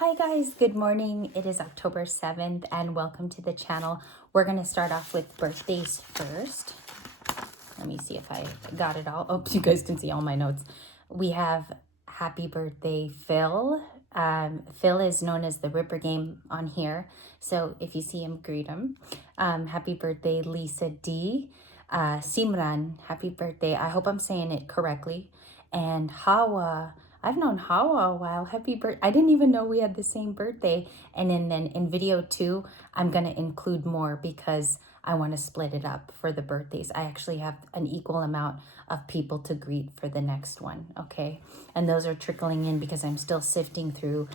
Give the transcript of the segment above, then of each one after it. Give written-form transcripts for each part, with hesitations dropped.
Hi guys, good morning. It is October 7th and welcome to the channel. We're going to start off with birthdays first. Let me see if I got it all. Oh, you guys can see all my notes. We have happy birthday, Phil. Phil is known as the Ripper Game on here. So if you see him, greet him. Happy birthday, Lisa D. Simran, happy birthday. I hope I'm saying it correctly. And Hawa, I've known Hawa a while. Happy birthday. I didn't even know we had the same birthday. And then in video 2, I'm going to include more because I want to split it up for the birthdays. I actually have an equal amount of people to greet for the next one, okay? And those are trickling in because I'm still sifting through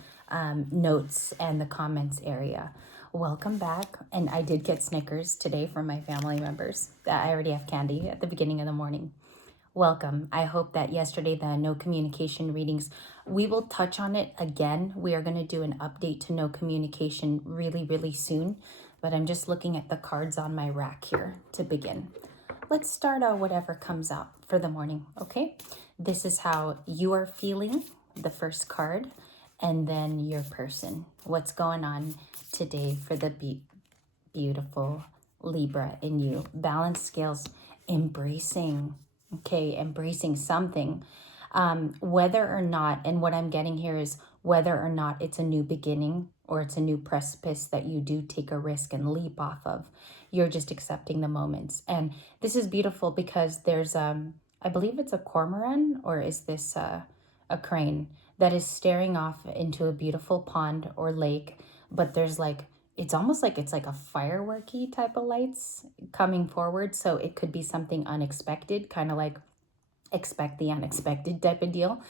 notes and the comments area. Welcome back. And I did get Snickers today from my family members. I already have candy at the beginning of the morning. Welcome. I hope that yesterday, the no communication readings, we will touch on it again. We are going to do an update to no communication really soon, but I'm just looking at the cards on my rack here to begin. Let's start out whatever comes out for the morning, okay? This is how you are feeling, the first card, and then your person. What's going on today for the beautiful Libra in you? Balance scales, embracing. Okay, embracing something. Whether or not, and what I'm getting here is whether or not it's a new beginning or it's a new precipice that you do take a risk and leap off of, you're just accepting the moments. And this is beautiful because there's, I believe it's a cormorant, or is this a crane that is staring off into a beautiful pond or lake, but there's like, it's almost like it's like a fireworky type of lights coming forward. So it could be something unexpected, kind of like expect the unexpected type of deal.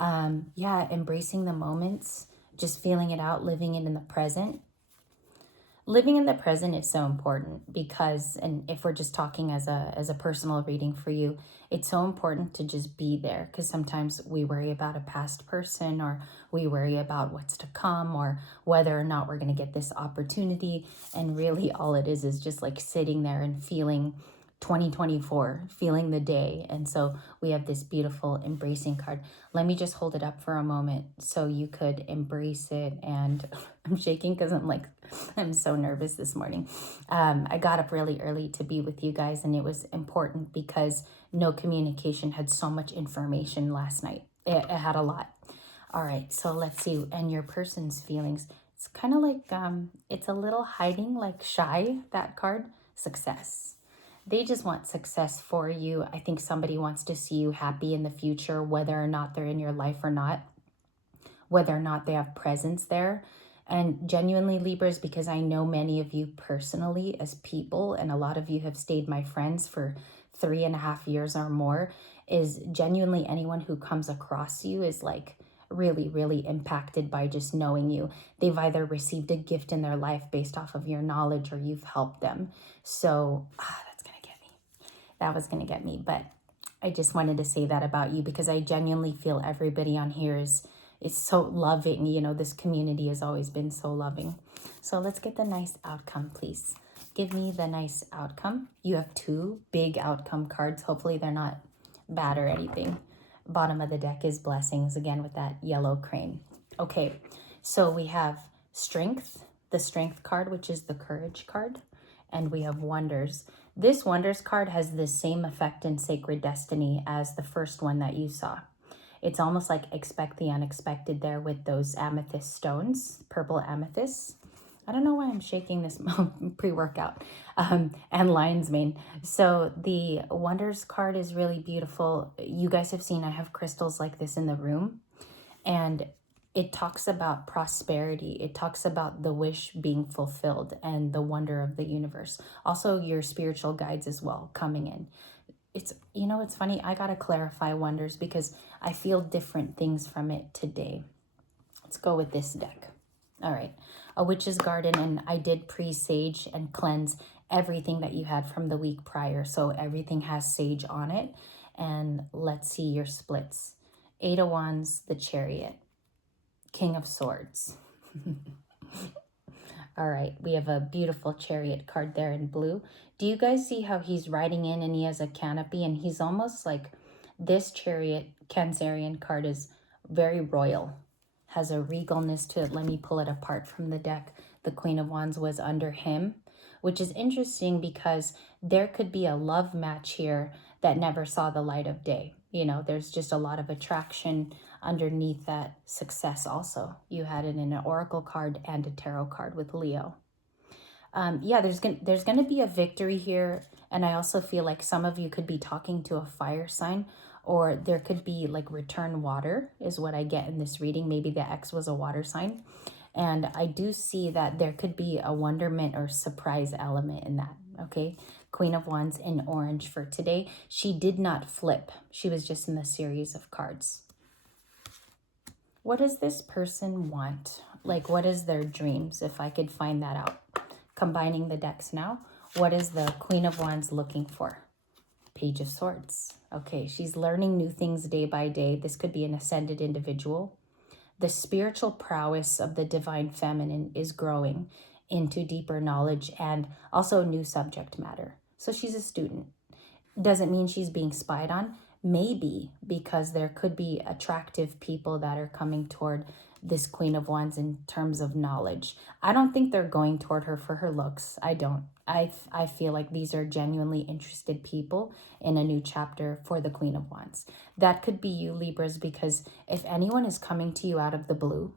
Yeah, embracing the moments, just feeling it out, living it in the present. Living in the present is so important because, and if we're just talking as a personal reading for you, it's so important to just be there, because sometimes we worry about a past person, or we worry about what's to come, or whether or not we're going to get this opportunity. And really all it is just like sitting there and feeling 2024, feeling the day. And so we have this beautiful embracing card. Let me just hold it up for a moment so you could embrace it. And I'm shaking because I'm so nervous this morning. I got up really early to be with you guys, and it was important because no communication had so much information last night. It had a lot. All right, so let's see. And your person's feelings, it's kind of like, it's a little hiding, like shy, that card, success. They just want success for you. I think somebody wants to see you happy in the future, whether or not they're in your life or not, whether or not they have presence there. And genuinely, Libras, because I know many of you personally as people, and a lot of you have stayed my friends for 3.5 years or more, is genuinely anyone who comes across you is like really impacted by just knowing you. They've either received a gift in their life based off of your knowledge, or you've helped them. So that's gonna get me. That was gonna get me, but I just wanted to say that about you because I genuinely feel everybody on here is so loving. You know, this community has always been so loving. So let's get the nice outcome, please. Give me the nice outcome. You have 2 big outcome cards. Hopefully they're not bad or anything. Bottom of the deck is blessings, again with that yellow crane. Okay, so we have strength, the strength card, which is the courage card, and we have wonders. This wonders card has the same effect in Sacred Destiny as the first one that you saw. It's almost like expect the unexpected there with those amethyst stones, purple amethysts. I don't know why I'm shaking this pre-workout, and lion's mane. So the wonders card is really beautiful. You guys have seen I have crystals like this in the room, and it talks about prosperity. It talks about the wish being fulfilled and the wonder of the universe. Also your spiritual guides as well coming in. It's, you know, it's funny. I got to clarify wonders because I feel different things from it today. Let's go with this deck. All right. A witch's garden, and I did pre-sage and cleanse everything that you had from the week prior. So everything has sage on it. And let's see your splits. 8 of Wands, the Chariot, King of Swords. All right, we have a beautiful Chariot card there in blue. Do you guys see how he's riding in and he has a canopy, and he's almost like, this Chariot Cancerian card is very royal, has a regalness to it. Let me pull it apart from the deck. The Queen of Wands was under him, which is interesting because there could be a love match here that never saw the light of day. You know, there's just a lot of attraction underneath that success also. You had it in an oracle card and a tarot card with Leo. Yeah, there's gonna be a victory here. And I also feel like some of you could be talking to a fire sign, or there could be like return water is what I get in this reading. Maybe the ex was a water sign. And I do see that there could be a wonderment or surprise element in that, okay? Queen of Wands in orange for today. She did not flip. She was just in the series of cards. What does this person want? Like, what is their dreams, if I could find that out? Combining the decks now, what is the Queen of Wands looking for? Page of Swords. Okay, she's learning new things day by day. This could be an ascended individual. The spiritual prowess of the divine feminine is growing into deeper knowledge and also new subject matter. So she's a student. Doesn't mean she's being spied on. Maybe because there could be attractive people that are coming toward this Queen of Wands in terms of knowledge. I don't think they're going toward her for her looks. I don't. I feel like these are genuinely interested people in a new chapter for the Queen of Wands. That could be you, Libras, because if anyone is coming to you out of the blue,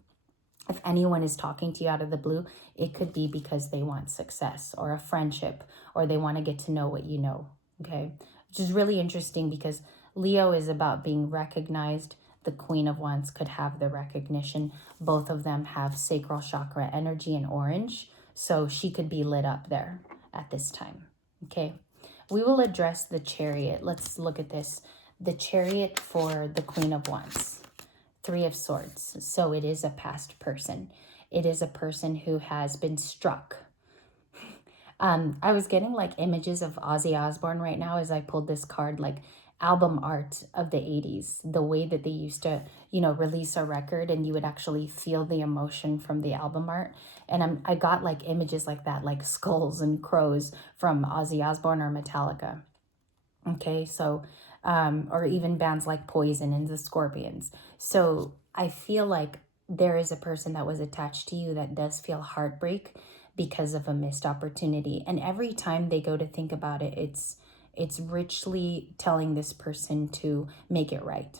if anyone is talking to you out of the blue, it could be because they want success or a friendship, or they want to get to know what you know, okay? Which is really interesting because Leo is about being recognized. The Queen of Wands could have the recognition. Both of them have sacral chakra energy in orange, so she could be lit up there at this time, okay? We will address the Chariot. Let's look at this. The Chariot for the Queen of Wands. Three of Swords. So it is a past person. It is a person who has been struck. I was getting like images of Ozzy Osbourne right now as I pulled this card, like album art of the 80s, the way that they used to, you know, release a record and you would actually feel the emotion from the album art. And I got like images like that, like skulls and crows from Ozzy Osbourne or Metallica. Okay, so, or even bands like Poison and the Scorpions. So I feel like there is a person that was attached to you that does feel heartbreak because of a missed opportunity. And every time they go to think about it, it's richly telling this person to make it right.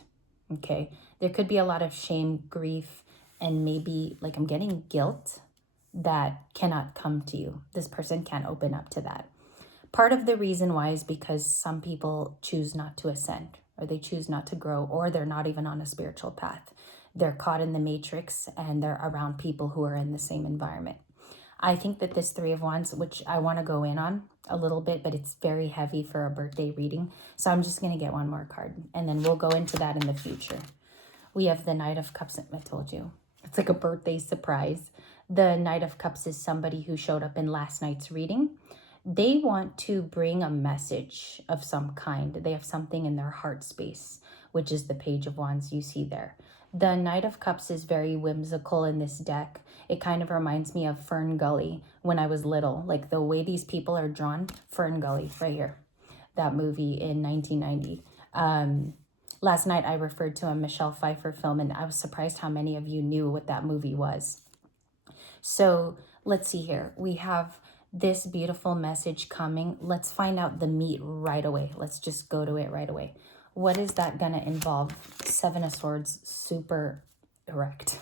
Okay, there could be a lot of shame, grief, and maybe like I'm getting guilt that cannot come to you. This person can't open up to that. Part of the reason why is because some people choose not to ascend, or they choose not to grow, or they're not even on a spiritual path. They're caught in the matrix and they're around people who are in the same environment. I think that this Three of Wands, which I want to go in on a little bit, but it's very heavy for a birthday reading. So I'm just going to get one more card and then we'll go into that in the future. We have the Knight of Cups. I told you. It's like a birthday surprise. The Knight of Cups is somebody who showed up in last night's reading. They want to bring a message of some kind. They have something in their heart space, which is the Page of Wands you see there. The Knight of Cups is very whimsical in this deck. It kind of reminds me of Fern Gully when I was little. Like the way these people are drawn, Fern Gully, right here. That movie in 1990. Last night I referred to a Michelle Pfeiffer film and I was surprised how many of you knew what that movie was. So let's see here. We have this beautiful message coming. Let's find out the meat right away. Let's just go to it right away. What is that going to involve? Seven of Swords, super erect.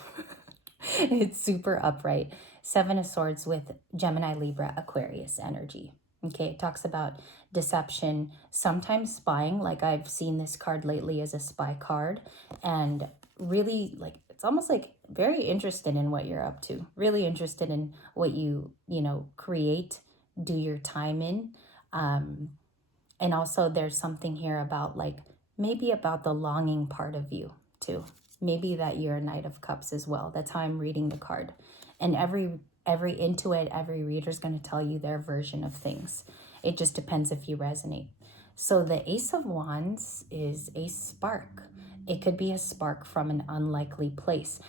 It's super upright. Seven of Swords with Gemini, Libra, Aquarius energy. Okay, it talks about deception, sometimes spying. Like I've seen this card lately as a spy card, and really like it's almost like very interested in what you're up to, really interested in what you know, create, do your time in. And also there's something here about like maybe about the longing part of you too. Maybe that you're a Knight of Cups as well. That's how I'm reading the card. And every intuit, every reader is going to tell you their version of things. It just depends if you resonate. So the Ace of Wands is a spark. It could be a spark from an unlikely place.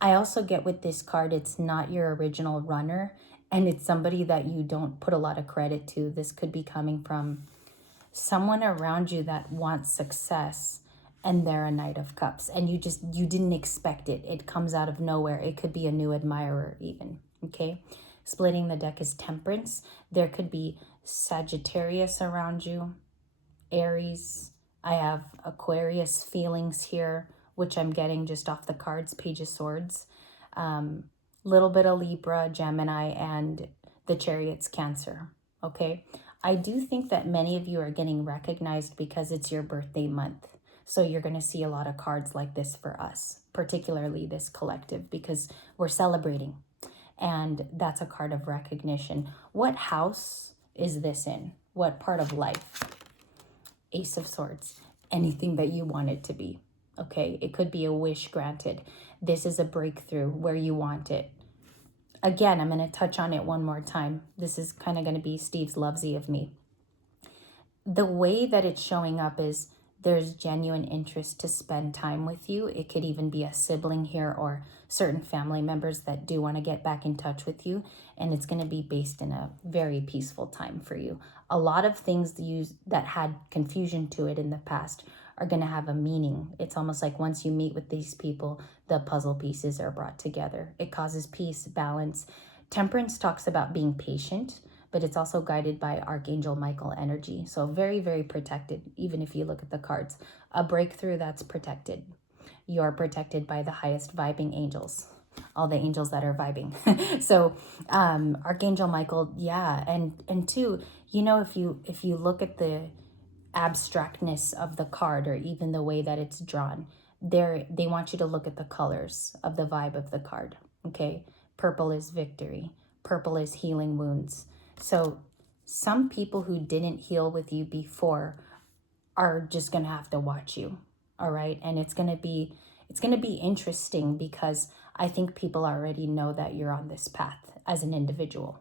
I also get with this card, it's not your original runner, and it's somebody that you don't put a lot of credit to. This could be coming from someone around you that wants success, and they're a Knight of Cups, and you didn't expect it. It comes out of nowhere. It could be a new admirer even, okay? Splitting the deck is Temperance. There could be Sagittarius around you, Aries. I have Aquarius feelings here, which I'm getting just off the cards, Page of Swords. Little bit of Libra, Gemini, and the Chariot's Cancer, okay? I do think that many of you are getting recognized because it's your birthday month. So you're going to see a lot of cards like this for us, particularly this collective, because we're celebrating. And that's a card of recognition. What house is this in? What part of life? Ace of Swords. Anything that you want it to be. Okay, it could be a wish granted. This is a breakthrough where you want it. Again, I'm going to touch on it one more time. This is kind of going to be Steve's lovesy of me. The way that it's showing up is there's genuine interest to spend time with you. It could even be a sibling here or certain family members that do want to get back in touch with you. And it's going to be based in a very peaceful time for you. A lot of things that had confusion to it in the past are going to have a meaning. It's almost like once you meet with these people, the puzzle pieces are brought together. It causes peace, balance. Temperance talks about being patient, but it's also guided by Archangel Michael energy. So very, very protected, even if you look at the cards. A breakthrough that's protected. You are protected by the highest vibing angels, all the angels that are vibing. So Archangel Michael, yeah. And two, you know, if you look at the abstractness of the card or even the way that it's drawn, they want you to look at the colors of the vibe of the card, okay? Purple is victory. Purple is healing wounds. So some people who didn't heal with you before are just going to have to watch you. All right. And it's going to be interesting because I think people already know that you're on this path as an individual.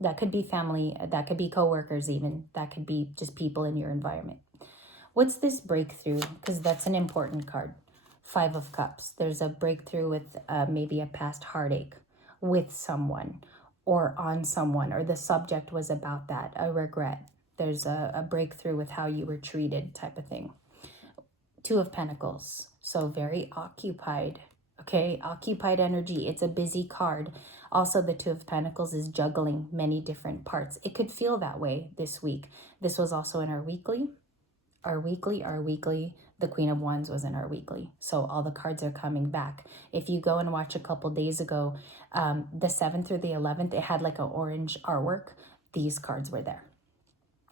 That could be family, that could be coworkers even, that could be just people in your environment. What's this breakthrough? Because that's an important card. 5 of Cups. There's a breakthrough with maybe a past heartache with someone or on someone, or the subject was about that, a regret. There's a breakthrough with how you were treated type of thing. 2 of Pentacles. So very occupied. Okay, occupied energy. It's a busy card. Also, the 2 of Pentacles is juggling many different parts. It could feel that way this week. This was also in our weekly. The Queen of Wands was in our weekly. So all the cards are coming back. If you go and watch a couple days ago, the 7th through the 11th, it had like an orange artwork. These cards were there.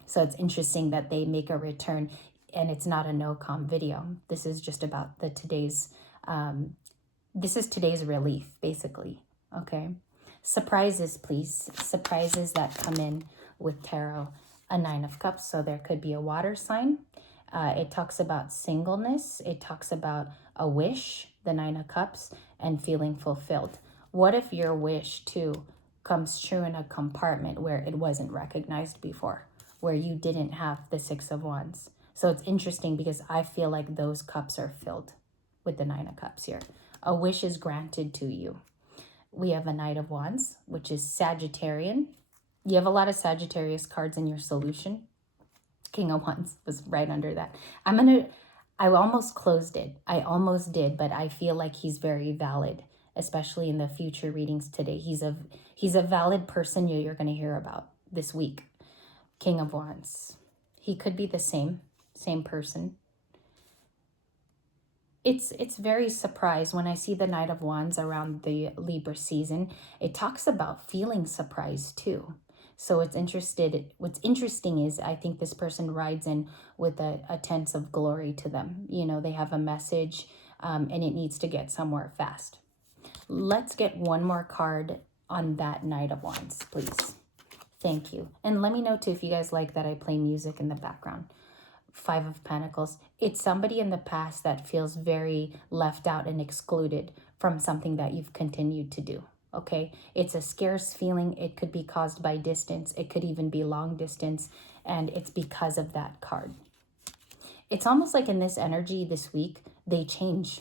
So it's interesting that they make a return, and it's not a no-com video. This is just about today's relief, basically, okay? Surprises, please. Surprises that come in with tarot. A 9 of Cups, so there could be a water sign. It talks about singleness. It talks about a wish, the 9 of Cups, and feeling fulfilled. What if your wish, too, comes true in a compartment where it wasn't recognized before, where you didn't have the 6 of Wands? So it's interesting because I feel like those cups are filled with the 9 of Cups here. A wish is granted to you. We have a Knight of Wands, which is Sagittarian. You have a lot of Sagittarius cards in your solution. King of Wands was right under that. I almost closed it. I almost did, but I feel like he's very valid, especially in the future readings today. He's a valid person you're going to hear about this week. King of Wands. He could be the same person. It's very surprised when I see the Knight of Wands around the Libra season. It talks about feeling surprised too. So what's interesting is I think this person rides in with a sense of glory to them. You know, they have a message and it needs to get somewhere fast. Let's get one more card on that Knight of Wands, please. Thank you. And let me know too if you guys like that I play music in the background. 5 of Pentacles. It's somebody in the past that feels very left out and excluded from something that you've continued to do. Okay, it's a scarce feeling. It could be caused by distance. It could even be long distance, and it's because of that card. It's almost like in this energy this week, they change.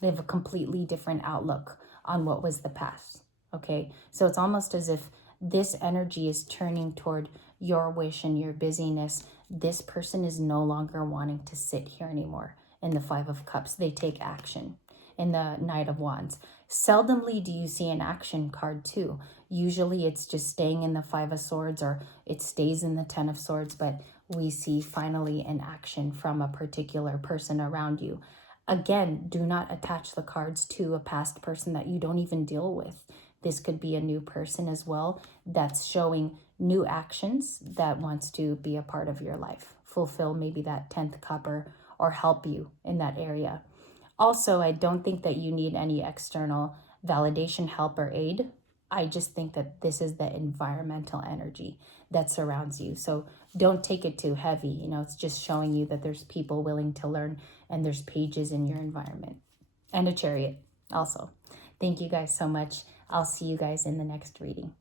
They have a completely different outlook on what was the past. Okay, so it's almost as if this energy is turning toward your wish and your busyness. This person is no longer wanting to sit here anymore. in the Five of Cups. They take action. In the Knight of Wands, seldomly do you see an action card too. Usually it's just staying in the Five of Swords, or it stays in the Ten of Swords, but we see finally an action from a particular person around you. Again, do not attach the cards to a past person that you don't even deal with. This could be a new person as well that's showing new actions that wants to be a part of your life, fulfill maybe that 10th cup, or help you in that area. Also, I don't think that you need any external validation, help, or aid. I just think that this is the environmental energy that surrounds you. So don't take it too heavy. You know, it's just showing you that there's people willing to learn, and there's pages in your environment. And a Chariot also. Thank you guys so much. I'll see you guys in the next reading.